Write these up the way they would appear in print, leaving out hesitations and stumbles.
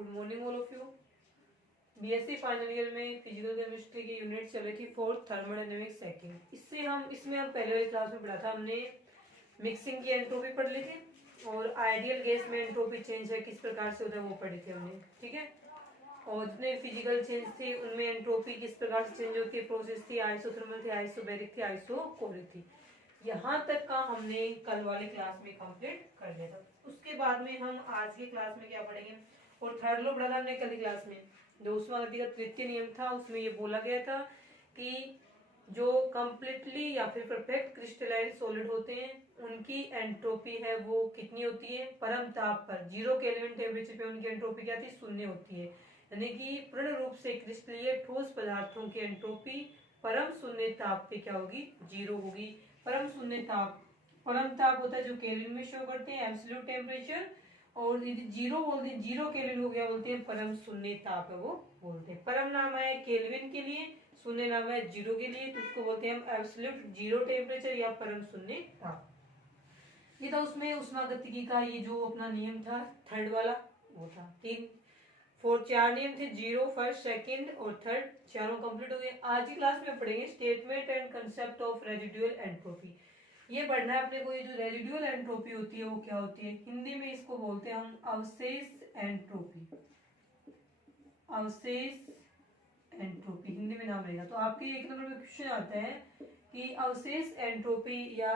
Good morning all of you. BSc final year में physical chemistry की unit चल रही थी फोर्थ थर्मोडायनेमिक्स सेकंड। इसमें हम पहले वाली क्लास में पढ़ा था, हमने मिक्सिंग की एंट्रोपी पढ़ ली थी और आइडियल गैस में एंट्रोपी चेंज है किस प्रकार से होता है वो पढ़ी थी हमने, ठीक है। और जितने फिजिकल चेंज थे उनमें एंट्रोपी किस प्रकार से चेंज होती है, प्रोसेस थी, आइसोथर्मल थी, आइसोबैरिक थी, आइसोकोरिक थी। यहाँ तक का हमने कल वाली क्लास में कंप्लीट कर लिया था। उसके बाद में हम आज की क्लास में क्या पढ़ेंगे, और थर्ड लो पढ़ा था हमने कल की क्लास में। जो उष्मा गति का तृतीय नियम था उसमें ये बोला गया था कि जो कंप्लीटली या फिर परफेक्ट क्रिस्टलाइन सॉलिड होते हैं उनकी एंट्रोपी है वो कितनी होती है, परम ताप पर 0 केल्विन टेम्परेचर पे उनकी एंट्रोपी क्या थी, शून्य होती है। यानी कि पूर्ण रूप से क्रिस्टलीय ठोस पदार्थों की एंट्रोपी परम शून्य ताप पे क्या होगी, 0 होगी। परम शून्य ताप, परम ताप होता है जो केल्विन में शो करते हैं, एब्सोल्यूट टेम्परेचर। और यदि 0 बोलते हैं, 0 केल्विन हो गया बोलते हैं परम शून्य ताप है वो बोलते हैं। परम नाम है केल्विन के लिए, शून्य नाम है 0 के लिए, तो उसको बोलते हैं हम एब्सोल्यूट 0 टेम्परेचर या परम शून्य ताप। ये था उसमें उष्मागतिकी का ये जो अपना नियम था थर्ड वाला, वो था 4 नियम थे, 0, फर्स्ट, सेकंड और थर्ड, चारों कंप्लीट हो गए। आज की क्लास में पढ़ेंगे statement and concept of residual entropy. ये पढ़ना है अपने को। ये जो रेजिडुअल एंट्रोपी होती है वो क्या होती है, हिंदी में इसको बोलते हैं हम अवशेष एंट्रोपी। अवशेष एंट्रोपी हिंदी में नाम रहेगा। तो आपके एक नंबर में क्वेश्चन आता है कि अवशेष एंट्रोपी या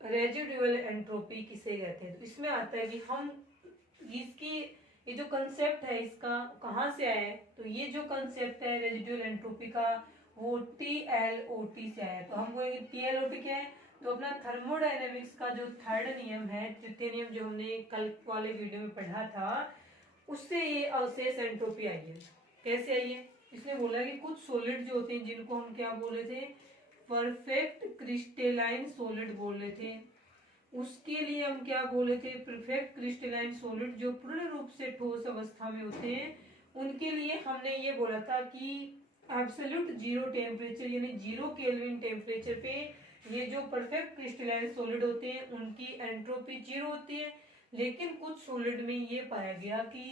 रेजिडुअल एंट्रोपी किसे कहते हैं। तो इसमें आता है कि हम इसकी ये जो कंसेप्ट है इसका कहाँ से आया है, तो ये जो कंसेप्ट है रेजिडुअल एंट्रोपी का वो TLOT से आया है। तो हम बोलेंगे TLOT क्या है, तो अपना थर्मोडायनेमिक्स का जो थर्ड नियम है, तृतीय नियम जो हमने कल वाले वीडियो में पढ़ा था, उससे ये अवशेष एंट्रोपी आई है। कैसे आई है, इसने बोला कि कुछ सॉलिड जो होते हैं जिनको हम क्या बोले थे, परफेक्ट क्रिस्टलाइन सॉलिड बोल रहे थे, उसके लिए हम क्या बोले थे, परफेक्ट क्रिस्टलाइन सॉलिड जो पूर्ण रूप से ठोस अवस्था में होते हैं उनके लिए हमने ये बोला था कि एब्सोल्यूट 0 टेम्परेचर यानी 0 केल्विन टेम्परेचर पे ये जो परफेक्ट क्रिस्टलाइन सॉलिड होते हैं उनकी एंट्रोपी 0 होती है। लेकिन कुछ सॉलिड में ये पाया गया कि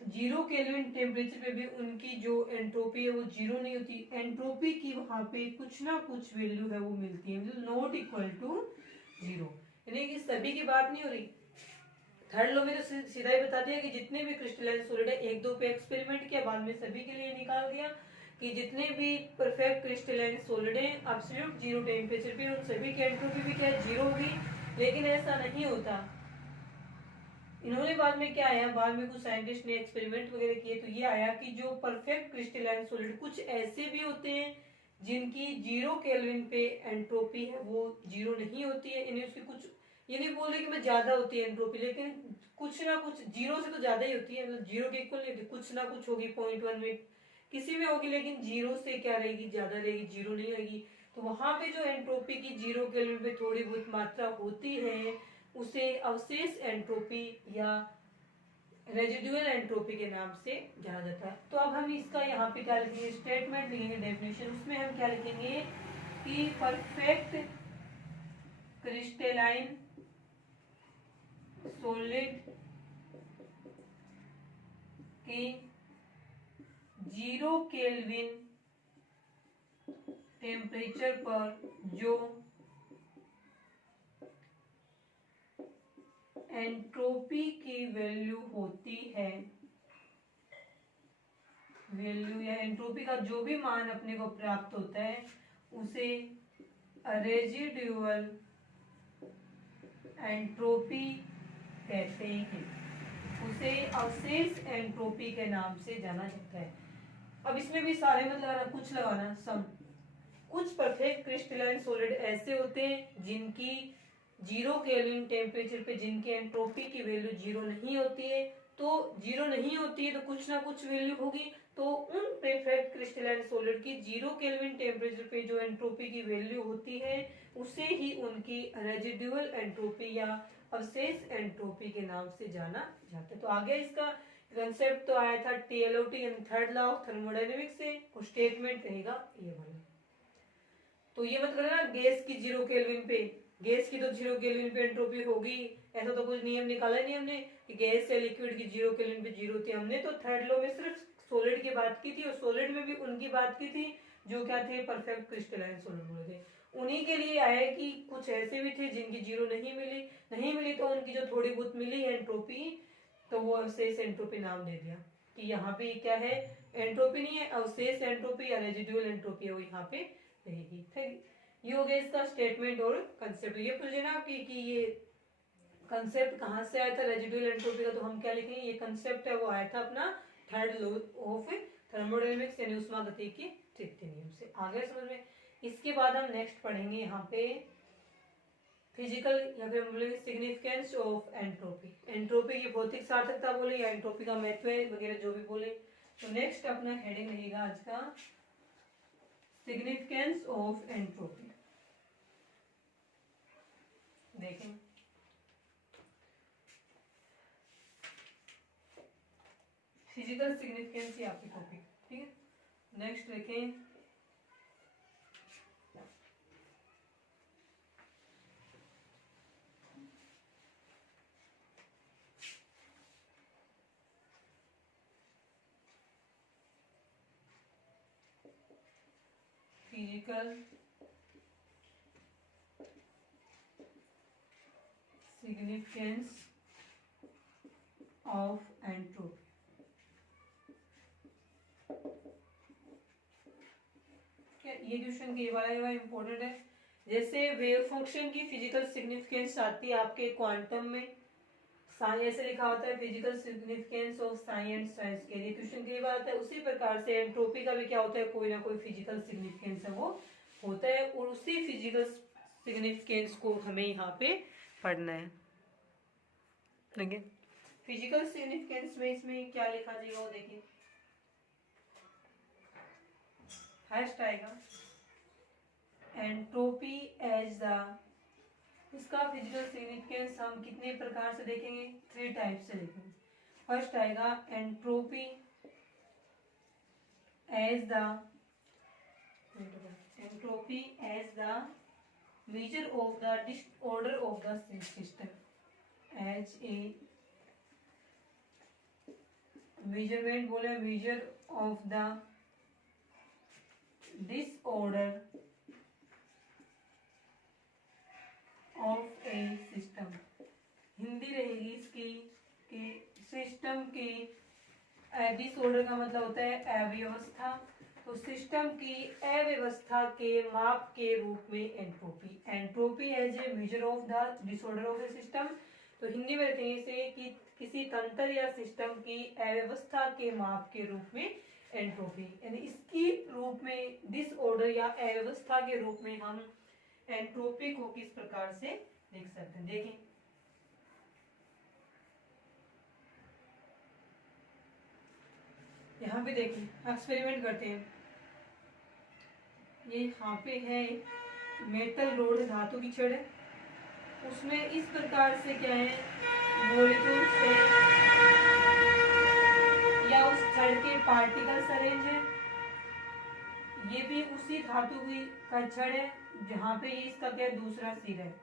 0 केल्विन टेम्परेचर पे भी उनकी जो एंट्रोपी है वो 0 नहीं होती, एंट्रोपी की वहां पे कुछ ना कुछ वैल्यू है वो मिलती है, मतलब नॉट इक्वल टू 0। यानी कि सभी की बात नहीं हो रही। थर्ड लॉ में तो सीधा ही बता दिया कि जितने भी क्रिस्टलाइन सॉलिड है, 1-2 पे एक्सपेरिमेंट किया, बाद में सभी के लिए निकाल दिया कि जितने भी परफेक्ट क्रिस्टलाइन सॉलिड है एब्सोल्यूट 0 टेम्परेचर पे उन सभी की एंट्रोपी भी क्या है, 0 होगी। लेकिन ऐसा नहीं होता। इन्होंने बाद में क्या आया, बाद में कुछ साइंटिस्ट ने एक्सपेरिमेंट वगैरह किए तो ये आया कि जो परफेक्ट क्रिस्टलाइन सॉलिड कुछ ऐसे भी होते हैं जिनकी 0 केल्विन पे एंट्रोपी है वो 0 नहीं होती है। इन्हें उसकी कुछ, ये नहीं बोल रहे कि मैं ज्यादा होती है एंट्रोपी, लेकिन कुछ ना कुछ 0 से तो ज्यादा ही होती है, मतलब 0 के इक्वल नहीं होती, कुछ ना कुछ होगी, 0.1 में किसी में होगी, लेकिन 0 से क्या रहेगी, ज्यादा रहेगी, 0 नहीं रहेगी। तो वहां पे जो एंट्रोपी की 0 केल्विन पे थोड़ी बहुत मात्रा होती है उसे अवशेष एंट्रोपी या रेजिडुअल एंट्रोपी के नाम से जाना जाता है। तो अब हम इसका यहाँ पे क्या लिखेंगे, स्टेटमेंट लिखेंगे, डेफिनेशन। उसमें हम क्या लिखेंगे कि परफेक्ट क्रिस्टलाइन सॉलिड के 0 केल्विन टेम्परेचर पर जो एंट्रोपी की वैल्यू होती है, वैल्यू या एंट्रोपी का जो भी मान अपने को प्राप्त होता है उसे रेजिडुअल एंट्रोपी कहते हैं, उसे अवशेष एंट्रोपी के नाम से जाना जाता है। अब इसमें भी सारे मत लगाना, कुछ लगाना, सम। कुछ परफेक्ट क्रिस्टलाइन सॉलिड ऐसे होते हैं जिनकी 0 केल्विन टेम्परेचर पे जिनकी एंट्रोपी की वैल्यू 0 नहीं होती है। तो 0 नहीं होती है तो कुछ ना कुछ वैल्यू होगी। तो उन परफेक्ट क्रिस्टलाइन सॉलिड की 0 केल्विन टेम्परेचर पे जो एंट्रोपी की वैल्यू होती है उसे ही उनकी रेजिडुअल एंट्रोपी या अवशेष एंट्रोपी के नाम से जाना जाता है। तो आगे इसका कंसेप्ट तो आया था TLOT यानी थर्ड लॉ ऑफ थर्मोडायनेमिक्स से, और स्टेटमेंट रहेगा ये वाला। तो ये मत करना गैस की 0 केल्विन पे गैस की तो 0 केल्विन पे एंट्रोपी होगी, ऐसा तो कुछ नियम निकाला नहीं हमने कि गैस या लिक्विड की 0 केल्विन पे जीरो थी। हमने तो थर्ड लॉ में सिर्फ सॉलिड की बात की थी, और सॉलिड में भी उनकी बात की थी जो क्या थे, परफेक्ट क्रिस्टलाइन सॉलिड बोले थे। उन्हीं के लिए आया कि कुछ ऐसे भी थे जिनकी जीरो नहीं मिली तो उनकी जो थोड़ी बहुत मिली एंट्रोपी, तो वो अवशेष एंट्रोपी नाम दे दिया कि यहाँ पे क्या है, एंट्रोपी नहीं है, अवशेष एंट्रोपी या रेजिडुअल एंट्रोपी है वो यहाँ पे रहेगी। ठीक, ये हो गया इसका स्टेटमेंट और कंसेप्ट। ये पूछे ना कि ये कंसेप्ट कहाँ से आया था रेजिडुअल एंट्रोपी का, तो हम क्या लिखेंगे, ये कंसेप्ट है वो आया था अपना थर्ड लॉ ऑफ थर्मोडायनेमिक्स यानी उष्मागतिकी के तृतीय नियम से। आगे समझ में। इसके बाद हम नेक्स्ट पढ़ेंगे यहाँ पे फिजिकल या फिर हम बोलेंगे सिग्निफिकेंस ऑफ एंट्रोपी। एंट्रोपी की भौतिक सार्थकता बोले या एंट्रोपी का महत्व वगैरह जो भी बोले। तो नेक्स्ट अपना हेडिंग रहेगा आज का सिग्निफिकेंस ऑफ एंट्रोपी। देखें फिजिकल सिग्निफिकेंस ही आपकी टॉपिक, ठीक है। नेक्स्ट देखें फिजिकल सिग्निफिकेंस ऑफ एंट्रोपी। ये क्वेश्चन के वाला इंपॉर्टेंट है। जैसे वेव फंक्शन की फिजिकल सिग्निफिकेंस आती है आपके क्वांटम में, ऐसे लिखा होता है physical significance of science science के लिए क्वेश्चन की बात है। उसी प्रकार से एंट्रोपी का भी क्या होता है, कोई ना कोई फिजिकल सिग्निफिकेंस है वो होता है, और उसी फिजिकल सिग्निफिकेंस को हमें यहाँ पे पढ़ना है। देखिए फिजिकल सिग्निफिकेंस में इसमें क्या लिखा जाएगा वो देखिए, फर्स्ट आएगा एंट्रोपी एज द, इसका फिजिकल सिग्निफिकेंस हम कितने प्रकार से देखेंगे, 3 टाइप से देखेंगे। फर्स्ट आएगा entropy as the measure of the disorder of the system, as a measurement बोले measure of the disorder of a system। Hindi रहेगी इसकी कि सिस्टम की, डिसऑर्डर का मतलब होता है अव्यवस्था, तो सिस्टम की अव्यवस्था के माप के रूप में entropy, entropy as a measure of the disorder of a system. तो हिंदी में रखेंगे इसे कि किसी तंत्र या सिस्टम की अव्यवस्था के माप के रूप में एंट्रोपी, यानी इसकी रूप में डिसऑर्डर या अव्यवस्था के रूप में हम एंट्रोपी को किस प्रकार से देख सकते हैं। देखें यहाँ पे देखें, एक्सपेरिमेंट करते हैं। ये यहाँ पे है मेटल रोड, धातु की छड़ है, उसमें इस प्रकार से क्या है मॉलिक्यूल से या उस छड़ के पार्टिकल्स अरेंज है। ये भी उसी धातु की का छड़ है जहाँ पे ये इसका क्या दूसरा सिर है।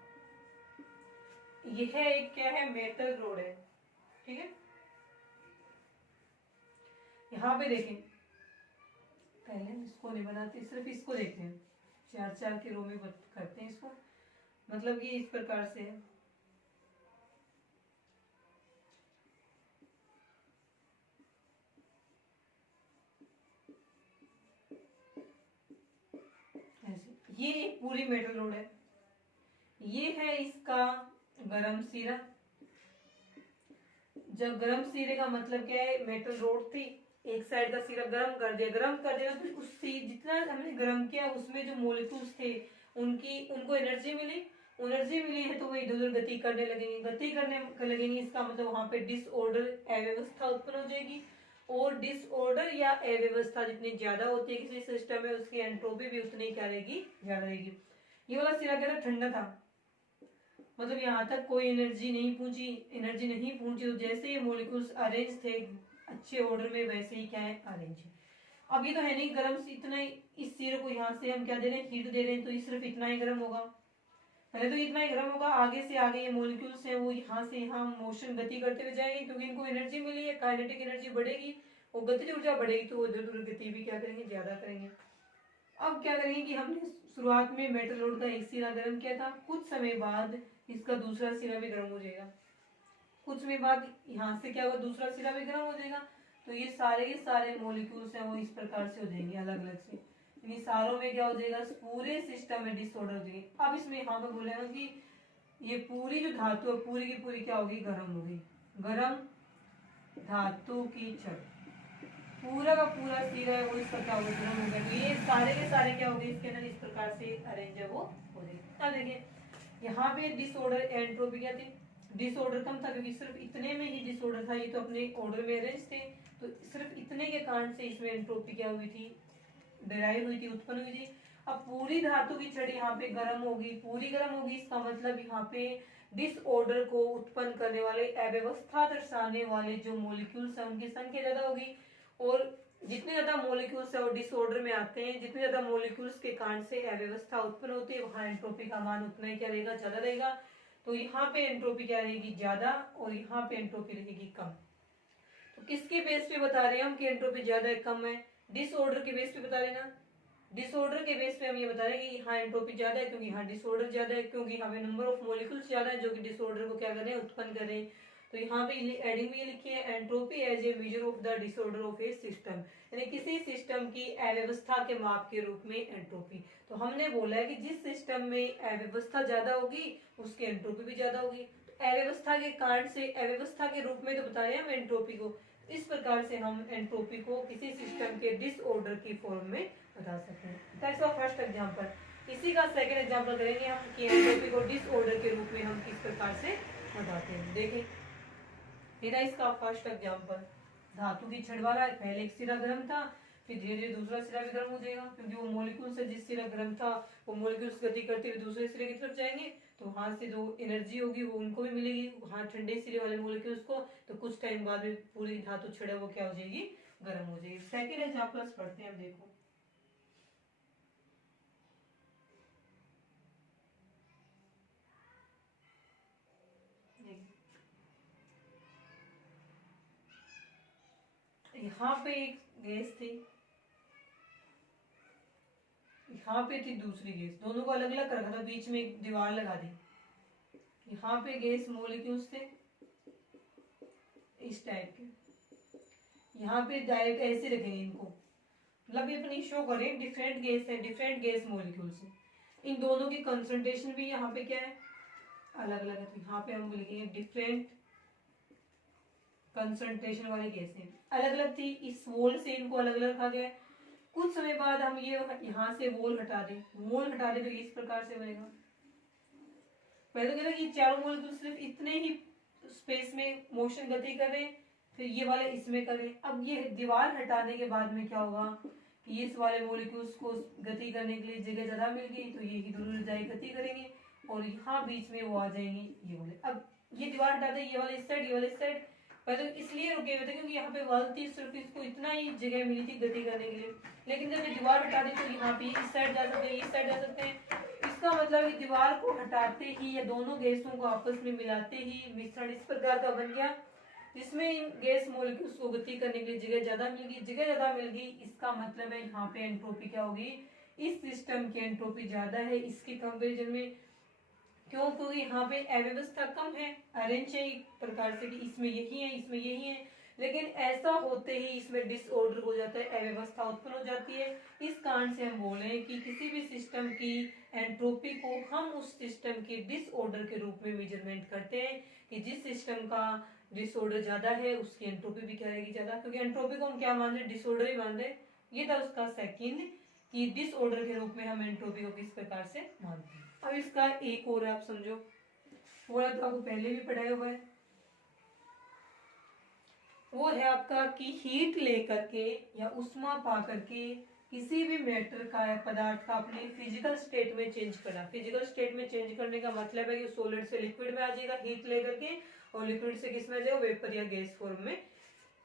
यह एक क्या है मेटल रोड है, ठीक है। यहाँ पे देखें, पहले इसको नहीं बनाते, सिर्फ इसको देखते हैं, 4-4 के रो में करते हैं इसको, मतलब कि इस प्रकार से है। ऐसे ये एक पूरी मेटल रोड है, ये है इसका गरम सिरा। जब गरम सिरे का मतलब क्या है, मेटल रोड थी, एक साइड का सिरा गरम कर दिया तो उससे जितना हमने गरम किया उसमें जो मॉलिक्यूल्स थे उनको एनर्जी मिली है, तो वो इधर उधर गति करने लगेंगे। इसका मतलब वहां पे डिसऑर्डर अव्यवस्था उत्पन्न हो जाएगी, और डिसऑर्डर या अव्यवस्था जितनी ज्यादा होती है किसी सिस्टम में, उसकी एंट्रोपी भी उतनी क्या रहेगी, ज्यादा रहेगी। ये वाला सिरा क्या था, ठंडा था, मतलब यहाँ तक कोई एनर्जी नहीं पहुंची, तो जैसे ये मॉलिक्यूल्स अरेंज थे अच्छे ऑर्डर में, वैसे ही क्या है अरेंज है। अब ये तो है नहीं गर्म, इतना ही इस सिरे को यहाँ से हम क्या दे रहे हैं, हीट दे रहे हैं, तो ये सिर्फ इतना ही गर्म होगा, पहले तो इतना ही गर्म होगा, आगे से आगे ये मॉलिक्यूल्स हैं वो यहाँ से यहाँ मोशन गति करते हुए जाएंगे, क्योंकि इनको एनर्जी मिली है, काइनेटिक एनर्जी बढ़ेगी और गतिज ऊर्जा बढ़ेगी, तो वो इधर उधर गति भी क्या करेंगे, ज्यादा करेंगे। अब क्या करेंगे कि हमने शुरुआत में मेटल रोड का एक सिरा गर्म किया था, कुछ समय बाद इसका दूसरा सिरा भी गर्म हो जाएगा, कुछ समय बाद यहाँ से क्या होगा, दूसरा सिरा भी गर्म हो जाएगा, तो ये सारे मॉलिक्यूल्स हैं वो इस प्रकार से हो जाएंगे अलग अलग से, इन सारों में क्या हो जाएगा, पूरे सिस्टम में डिसऑर्डर हो जाएगी। अब इसमें यहाँ पे बोलेगा कि ये पूरी जो धातु है पूरी की पूरी क्या होगी, गर्म होगी, गर्म धातु की छड़, पूरा का पूरा सिरा है वो इसका क्या होगा, गर्म होगा, तो ये सारे के सारे क्या होंगे इसके अंदर, इस प्रकार से अरेंज है वो हो जाएगी। अब देखिए यहाँ पे डिसऑर्डर एंट्रोपी क्या थी, डिसऑर्डर कम था क्योंकि सिर्फ इतने में ही डिसऑर्डर था, ये तो अपने ऑर्डर में अरेंज थे, तो सिर्फ इतने के कारण से इसमें एंट्रोपी क्या हुई थी, डिराइव हुई थी, उत्पन्न हुई थी। अब पूरी धातु की छड़ी यहाँ पे गर्म होगी, पूरी गर्म होगी, इसका मतलब यहाँ पे डिसऑर्डर को उत्पन्न करने वाले, अव्यवस्था दर्शाने वाले जो मॉलिक्यूल्स हैं उनकी संख्या ज्यादा होगी, और जितने ज्यादा मॉलिक्यूल्स है वो डिसऑर्डर में आते हैं, जितने ज्यादा मॉलिक्यूल्स के कारण से अव्यवस्था उत्पन्न होती है, वहां एंट्रोपी का मान उतना ही क्या रहेगा, ज्यादा रहेगा। तो यहाँ पे एंट्रोपी क्या रहेगी, ज्यादा, और यहाँ पे एंट्रोपी रहेगी कम। तो किसके बेस पे बता रहे हैं हम कि एंट्रोपी ज्यादा है कम है, डिसऑर्डर के बेस पे बता रहे हैं ना, डिसऑर्डर के बेस पे हम ये बता रहे हैं कि यहाँ एंट्रोपी ज्यादा है क्योंकि यहाँ डिसऑर्डर ज्यादा है, क्योंकि यहाँ पे नंबर ऑफ मॉलिक्यूल्स ज्यादा है जो कि डिसऑर्डर को क्या करें, उत्पन्न करें। तो यहाँ पे एडिंग में ये लिखी है entropy as a measure of the disorder of a system, यानी किसी सिस्टम की अव्यवस्था के माप के रूप में एंट्रोपी। तो हमने बोला है कि जिस सिस्टम में अव्यवस्था ज्यादा होगी उसकी एंट्रोपी भी ज्यादा होगी, तो अव्यवस्था के कारण से अव्यवस्था के रूप में तो बता रहे हैं हम एंट्रोपी को, इस प्रकार से हम एंट्रोपी को किसी सिस्टम के डिसऑर्डर की फॉर्म में बता सकते हैं। That's our first example. इसी का सेकंड एग्जांपल करेंगे हम कि एंट्रोपी को डिसऑर्डर के रूप में हम किस प्रकार से बताते हैं। देखें मेरा इसका फर्स्ट एग्जांपल, धातु की छड़ वाला, पहले एक सिरा गर्म था, फिर धीरे धीरे दूसरा सिरा भी गर्म हो जाएगा, क्योंकि वो मॉलिक्यूल से जिस सिरा गर्म था वो मॉलिक्यूल्स गति करते हुए दूसरे सिरे की तरफ जाएंगे, तो वहां से जो एनर्जी होगी वो उनको भी मिलेगी, वहां ठंडे सिरे वाले मॉलिक्यूल्स को, तो कुछ टाइम बाद में पूरी धातु छड़ है वो क्या हो जाएगी, गर्म हो जाएगी। सेकेंड एग्जांपल पढ़ते हैं, देखो यहाँ पे एक गैस थी, यहाँ पे थी दूसरी गैस, दोनों को अलग अलग रखा था, बीच में एक दीवार लगा दी, यहाँ पे गैस मॉलिक्यूल्स थे इस टाइप के, यहाँ पे डायरेक्ट ऐसे रखेंगे इनको, मतलब ये अपनी शो करें डिफरेंट गैस है, डिफरेंट गैस मॉलिक्यूल्स है, इन दोनों की कंसंट्रेशन भी यहाँ पे क्या है, अलग अलग है, तो यहाँ पे हम लिखेंगे डिफरेंट कंसंट्रेशन वाली गैसें अलग अलग थी, इस वोल से इनको अलग अलग रखा गया। कुछ समय बाद हम ये यहाँ से वोल हटा दें, वोल हटा दें तो इस प्रकार से बनेगा। पहले तो कहते हैं कि चारों मॉलिक्यूल सिर्फ इतने ही स्पेस में मोशन गति करें, फिर ये वाले इसमें करें। अब ये दीवार हटाने के बाद में क्या होगा कि इस वाले मॉलिक्यूल्स को गति करने के लिए जगह ज्यादा मिल गई, तो ये इधर जाए गति करेंगे, और यहाँ बीच में वो आ जाएंगे ये वाले। अब ये दीवार हटा दें, ये वाले इस साइड, ये वाले इस साइड, पहले तो इसलिए रुके हुए थे क्योंकि यहाँ पे वॉल थी, सिर्फ इसको इतना ही जगह मिली थी गति करने के लिए, लेकिन जब ये दीवार हटा दी तो यहाँ पे इस साइड जा सकते हैं, इस साइड जा सकते हैं। इसका मतलब है दीवार को हटाते ही या दोनों गैसों को आपस में मिलाते ही मिश्रण इस प्रकार का बन गया जिसमें इन गैस मॉलिक्यूल्स को गति करने के लिए जगह ज्यादा मिल गई, जगह ज्यादा मिल गई, इसका मतलब है यहाँ पे एंट्रोपी क्या होगी, इस सिस्टम की एंट्रोपी ज्यादा है इसके कंपेरिजन में। क्यों? क्योंकि यहाँ पे अव्यवस्था कम है, अरेंज है एक प्रकार से कि इसमें यही है, इसमें यही है, लेकिन ऐसा होते ही इसमें डिसऑर्डर हो जाता है, अव्यवस्था उत्पन्न हो जाती है। इस कारण से हम बोले कि किसी भी सिस्टम की एंट्रोपी को हम उस सिस्टम के डिसऑर्डर के रूप में मेजरमेंट करते हैं कि जिस सिस्टम का डिसऑर्डर ज्यादा है उसकी एंट्रोपी भी क्या रहेगी ज्यादा, क्योंकि एंट्रोपी को हम क्या मान रहे, डिसऑर्डर ही मान रहे। ये था उसका सेकंड कि डिसऑर्डर के रूप में हम एंट्रोपी को किस प्रकार से मानते हैं। अब इसका एक और आप समझो, वो तो आपको पहले भी पढ़ाया हुआ है, वो है आपका कि हीट लेकर के या उष्मा पा करके किसी भी मैटर का या पदार्थ का अपने फिजिकल स्टेट में चेंज करना। फिजिकल स्टेट में चेंज करने का मतलब है कि सॉलिड से लिक्विड में आ जाएगा हीट लेकर के, और लिक्विड से किस में आ जाएगा, वेपर या गैस फॉर्म में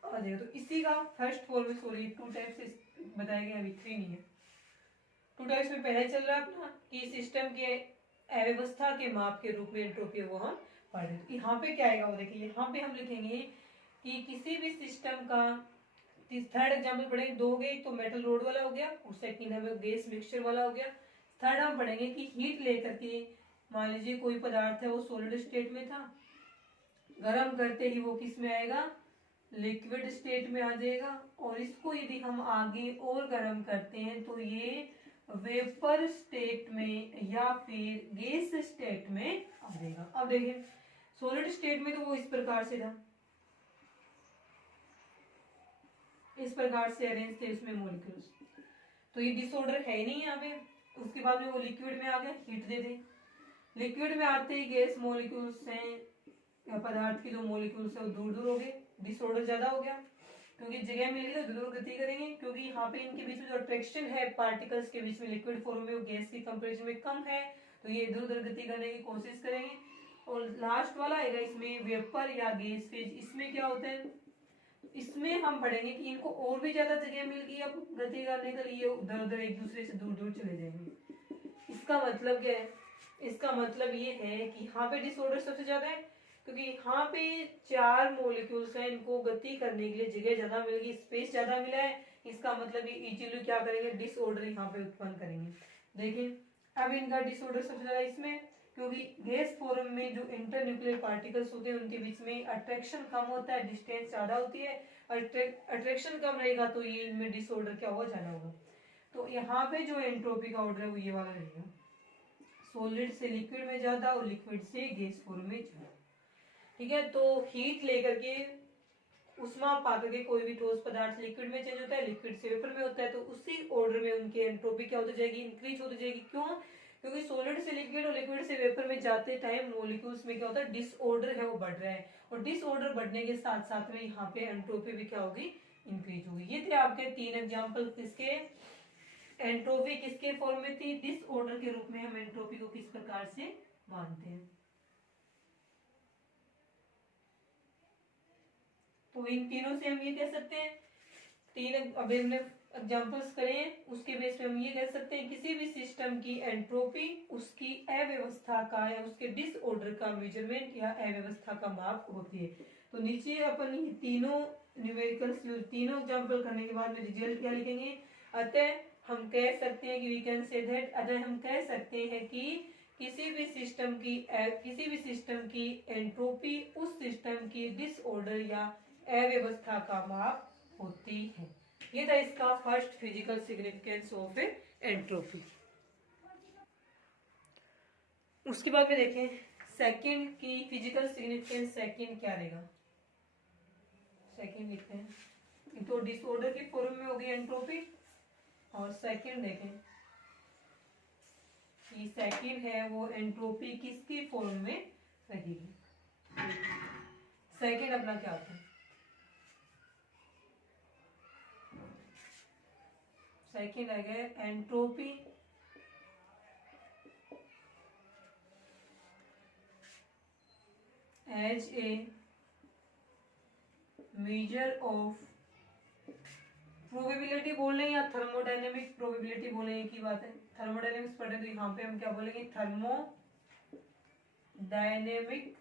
आ जाएगा। तो इसी का फर्स्ट फॉर्म में सॉलिड 2 टाइप से बताया गया, अभी 3 नहीं है, 2 टाइप्स में पहले चल रहा है अपना कि सिस्टम के अव्यवस्था के माप के रूप में एंट्रोपी है वो हम पढ़ रहे हैं। यहाँ पे क्या आएगा वो देखिए, यहाँ पे हम लिखेंगे कि किसी भी सिस्टम का, थर्ड एग्जाम्पल पढ़ेंगे, दो हो गए, तो मेटल रोड वाला हो गया, और सेकंड हमें गैस मिक्सचर वाला हो गया। थर्ड हम पढ़ेंगे कि हीट लेकर के मान लीजिए कोई पदार्थ है वो सॉलिड स्टेट में था, गर्म करते ही वो किस में आएगा, लिक्विड स्टेट में आ जाएगा, और इसको यदि हम आगे और गर्म करते हैं तो ये वेपर स्टेट में या फिर गैस स्टेट में आ जाएगा। अब देखिए सॉलिड स्टेट में तो वो इस प्रकार से था, इस प्रकार से अरेंज थे उसमें मॉलिक्यूल्स, तो ये डिसऑर्डर है ही नहीं यहाँ पे। उसके बाद में वो लिक्विड में आ गया, हीट दे दे, लिक्विड में आते ही गैस मॉलिक्यूल्स हैं या पदार्थ के जो मॉलिक्यूल्स है वो दूर दूर हो गए, डिसऑर्डर ज्यादा हो गया, क्योंकि जगह मिल गई तो दूर गति करेंगे, क्योंकि यहाँ पे इनके बीच में जो अट्रैक्शन है पार्टिकल्स के बीच में लिक्विड फॉर्म में वो गैस की कंपेरिजन में कम है, तो ये इधर उधर गति करने की कोशिश करेंगे। और लास्ट वाला आएगा इसमें वेपर या गैस फेज, इसमें क्या होता है, इसमें हम पढ़ेंगे कि इनको और भी ज्यादा जगह मिल गई अब गति करने के लिए, उधर उधर एक दूसरे से दूर दूर चले जाएंगे। इसका मतलब क्या है, इसका मतलब ये है कि यहाँ पे डिसऑर्डर सबसे ज्यादा है, क्योंकि यहाँ पे 4 मॉलिक्यूल्स हैं, इनको गति करने के लिए जगह ज्यादा मिल गई, स्पेस ज्यादा मिला है, इसका मतलब ये इजीली क्या करेंगे, डिसऑर्डर यहाँ पे उत्पन्न करेंगे। देखिए अब इनका डिसऑर्डर सबसे ज्यादा इसमें, क्योंकि गैस फॉर्म में जो इंटरन्यूक्लियर पार्टिकल्स होते हैं उनके बीच में अट्रैक्शन कम होता है, डिस्टेंस ज्यादा होती है, अट्रैक्शन कम रहेगा तो ये इनमें डिसऑर्डर क्या होगा, ज्यादा होगा। तो यहाँ पे जो एंट्रोपी का ऑर्डर है वो ये वाला रहेगा, सॉलिड से लिक्विड में ज्यादा और लिक्विड से गैस फॉर्म में ज्यादा। ठीक है, तो हीट लेकर के उष्मा पाकर के कोई भी ठोस पदार्थ लिक्विड में चेंज होता है, लिक्विड से वेपर में होता है, तो उसी ऑर्डर में उनकी एंट्रोपी क्या होती जाएगी, इंक्रीज होती जाएगी। क्यों, क्योंकि सॉलिड से लिक्विड और लिक्विड से वेपर में जाते टाइम मॉलिक्यूल्स में क्या होता है, डिसऑर्डर है वो बढ़ रहा है, और डिसऑर्डर बढ़ने के साथ साथ में यहाँ पे एंट्रोपी भी क्या होगी, इंक्रीज होगी। ये थे आपके 3 एग्जाम्पल, किसके, एंट्रोपी किसके फॉर्म में थी, डिसऑर्डर के रूप में हम एंट्रोपी को किस प्रकार से मानते हैं। तो इन तीनों से हम ये कह सकते हैं, तीन अभी हमने एग्जांपल्स करें, उसके बेस पे हम ये कह सकते हैं किसी भी सिस्टम की एंट्रोपी उसकी अव्यवस्था का या उसके डिसऑर्डर का मेजरमेंट या अव्यवस्था का माप होती है। तो नीचे अपन ये तीनों न्यूमेरिकल्स, तीनों एग्जांपल करने के बाद में रिजल्ट क्या लिखेंगे, अतः हम कह सकते हैं कि वी कैन से दैट, अतः हम कह सकते हैं कि किसी भी सिस्टम की एंट्रोपी उस सिस्टम की डिसऑर्डर या अव्यवस्था का माप होती है। ये था इसका first physical significance of entropy. उसके बाद में देखें सेकंड की फिजिकल सिग्निफिकेंस, सेकंड क्या रहेगा, सेकंड लिखते हैं, तो डिसऑर्डर की फॉर्म में होगी एंट्रोपी, और सेकंड देखें कि सेकंड है वो एंट्रोपी किसकी फॉर्म में रहेगी। सेकंड अपना क्या होता है, सेकंड आ गया entropy as a measure of probability बोल रहे हैं या थर्मोडायनेमिक प्रोबेबिलिटी बोले, एक ही बात है। थर्मोडायनेमिक्स पढ़े तो यहाँ पे हम क्या बोलेंगे, थर्मोडायनेमिक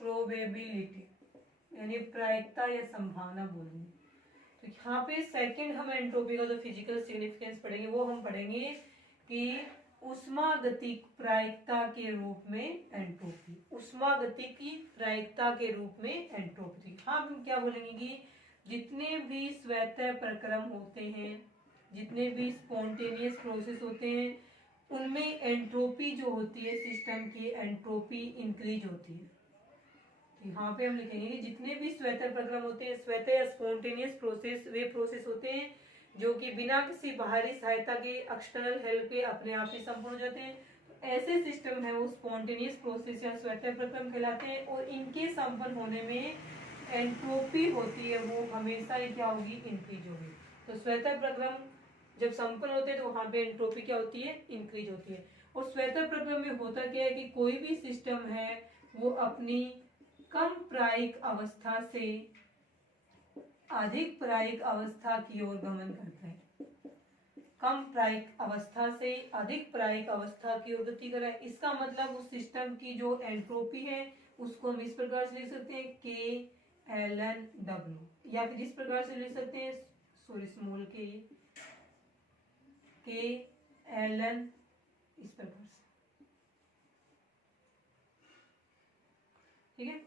प्रोबेबिलिटी, यानी प्रायिकता या संभावना बोलेंगे। तो यहाँ पे सेकंड हम एंट्रोपी का जो फिजिकल सिग्निफिकेंस पढ़ेंगे वो हम पढ़ेंगे कि उष्मागतिक प्रायिकता के रूप में एंट्रोपी, उष्मागतिकी प्रायिकता के रूप में एंट्रोपी। हाँ हम क्या बोलेंगे कि जितने भी स्वतः प्रक्रम होते हैं, जितने भी स्पॉन्टेनियस प्रोसेस होते हैं, उनमें एंट्रोपी जो होती है सिस्टम की, एंट्रोपी इंक्रीज होती है। यहाँ पे हम लिखेंगे कि जितने भी स्वतः प्रक्रम होते हैं, स्वतः या स्पॉन्टेनियस प्रोसेस, वे प्रोसेस होते हैं जो कि बिना किसी बाहरी सहायता के, एक्सटर्नल हेल्प के अपने आप ही संपूर्ण हो जाते हैं। तो ऐसे सिस्टम है वो स्पॉन्टेनियस प्रोसेस या स्वतः प्रक्रम कहलाते हैं, और इनके संपन्न होने में एंट्रोपी होती है वो हमेशा ही क्या होगी, इंक्रीज होगी। तो स्वतः प्रक्रम जब संपन्न होते हैं तो वहां पे एंट्रोपी क्या होती है, इंक्रीज होती है। और स्वतः प्रक्रम में होता क्या है कि कोई भी सिस्टम है वो अपनी कम प्रायिक अवस्था से अधिक प्रायिक अवस्था की ओर गमन करता है। कम प्रायिक अवस्था से अधिक प्रायिक अवस्था की ओर गति कर रहा है। इसका मतलब उस सिस्टम की जो एंट्रोपी है उसको हम इस प्रकार से लिख सकते हैं KLN W, या फिर इस प्रकार से लिख सकते हैं सॉरी स्मॉल KLN, इस प्रकार से। ठीक है,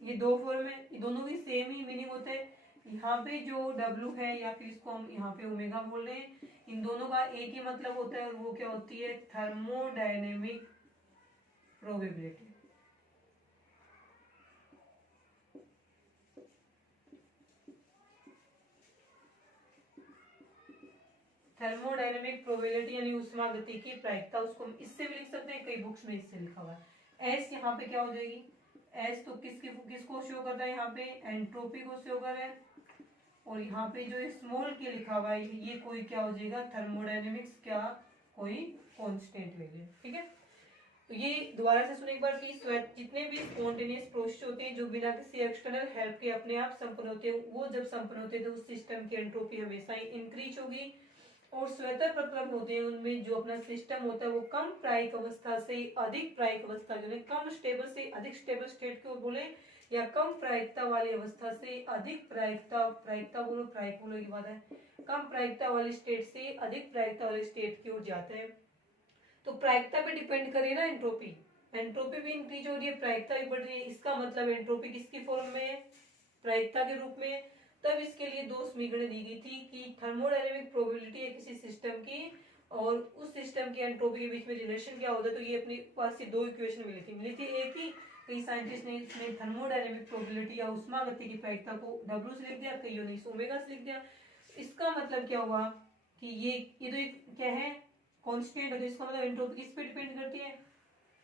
ये दो फॉर्म है, ये दोनों की सेम ही मीनिंग होता है। यहाँ पे जो W है या फिर इसको हम यहाँ पे ओमेगा बोल रहे हैं, इन दोनों का एक ही मतलब होता है और वो क्या होती है, थर्मोडायनेमिक प्रोबेबिलिटी। थर्मोडायनेमिक प्रोबेबिलिटी यानी उष्मागति की प्रायिकता, उसको हम इससे भी लिख सकते हैं, कई बुक्स में इससे लिखा हुआ है। एस यहाँ पे क्या हो जाएगी, एस तो किसको शो कर रहा है, यहाँ पे एंट्रोपी को शो कर रहा है, और यहाँ पे जो स्मॉल के लिखा हुआ है ये कोई क्या हो जाएगा, थर्मोडायनेमिक्स क्या कोई कांस्टेंट ले लिया। ठीक है, तो ये दोबारा से सुने एक बार कि जितने भी स्पॉन्टेनियस प्रोसेस होते हैं जो बिना किसी एक्सटर्नल हेल्प के अपने आप संपन्न होते हैं, वो जब संपन्न होते हैं तो उस सिस्टम की एंट्रोपी हमेशा ही इंक्रीज होगी। और स्वतः प्रक्रम होते हैं उनमें जो अपना सिस्टम होता है वो कम प्रायिक अवस्था से अधिक प्रायिक अवस्था, जो कम स्टेबल से अधिक स्टेबल स्टेट को बोले, या कम प्रायिकता वाली अवस्था से अधिक प्रायिकता बोलो, प्रायिक बोलो की बात है, कम प्रायिकता वाली स्टेट से अधिक प्रायिकता वाली स्टेट की ओर जाते हैं। तो प्रायिकता पे डिपेंड करे ना एंट्रोपी, एंट्रोपी भी इंक्रीज हो रही है, प्रायिकता भी बढ़ रही है, इसका मतलब एंट्रोपी किसकी फॉर्म में है, प्रायिकता के रूप में। तब इसके लिए दो समीकरण दी गई थी कि थर्मोडायनेमिक प्रोबेबिलिटी है किसी सिस्टम की और उस सिस्टम की एंट्रोपी के बीच में रिलेशन क्या होता है। तो ये अपनी पास से दो इक्वेशन मिली थी एक ही, कई साइंटिस्ट ने इसमें थर्मोडायनेमिक प्रोबेबिलिटी या उष्मागति की प्रायिकता को W से लिख दिया, कईयों ने ओमेगा से लिख दिया। इसका मतलब क्या हुआ कि ये तो एक क्या है, कांस्टेंट है, तो इसका मतलब एंट्रोपी किस पे डिपेंड करती है,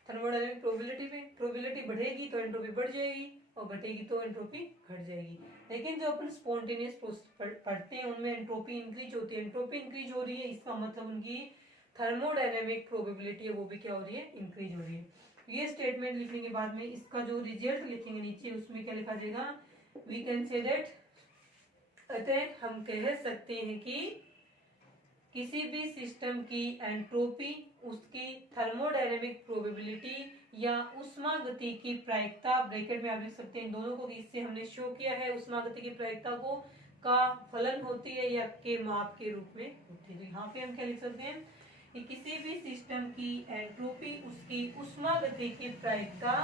थर्मोडायनेमिक प्रोबेबिलिटी पे। प्रोबेबिलिटी बढ़ेगी तो एंट्रोपी बढ़ जाएगी और घटेगी तो एंट्रोपी घट जाएगी। लेकिन जो अपन स्पॉन्टेनियस प्रोसेस पढ़ते हैं उनमें एंट्रोपी इंक्रीज होती है, एंट्रोपी इंक्रीज हो रही है, इसका मतलब उनकी थर्मोडायनेमिक प्रोबेबिलिटी है वो भी क्या हो रही है, इंक्रीज हो रही है। ये स्टेटमेंट लिखने के बाद में इसका जो रिजल्ट लिखेंगे नीचे उसमें क्या लिखा जाएगा, वी कैन से दैट, अतः हम कह सकते हैं कि किसी भी सिस्टम की एंट्रोपी उसकी थर्मोडायनेमिक प्रोबेबिलिटी या उष्मागति की प्रायिकता, ब्रैकेट में आप लिख सकते हैं दोनों को, इससे हमने शो किया है उष्मागति की प्रायिकता को, का फलन होती है या के माप के रूप में होती है। तो यहाँ पे हम क्या लिख सकते हैं कि किसी भी सिस्टम की एंट्रोपी उसकी उष्मागति की प्रायिकता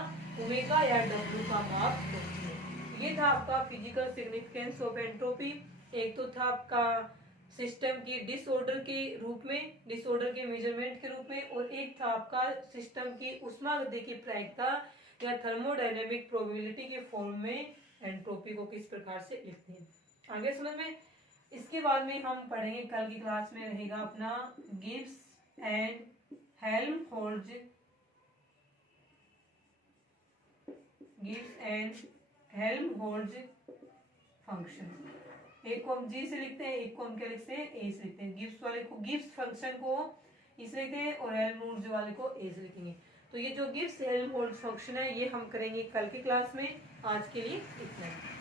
ओमेगा या W का माप होती है। ये था आपका फिजिकल सिग्निफिकेंस ऑफ एंट्रोपी। एक तो था आपका सिस्टम की डिसऑर्डर के रूप में, डिसऑर्डर के मेजरमेंट के रूप में, और एक था आपका सिस्टम की उष्मागति की प्रायिकता या थर्मोडायनेमिक प्रोबेबिलिटी के फॉर्म में एंट्रोपी को किस प्रकार से लिखते हैं। आगे समझ में। इसके बाद में हम पढ़ेंगे, कल की क्लास में रहेगा अपना Gibbs and Helmholtz, Gibbs and Helmholtz function. एक को हम G से लिखते हैं, एक को हम क्या लिखते हैं, A से लिखते हैं। गिब्स वाले को, गिब्स फंक्शन को इसे लिखते हैं और हेल्महोल्ट्ज वाले को A से लिखेंगे। तो ये जो गिब्स हेल्महोल्ट्ज फंक्शन है ये हम करेंगे कल की क्लास में। आज के लिए इतना ही।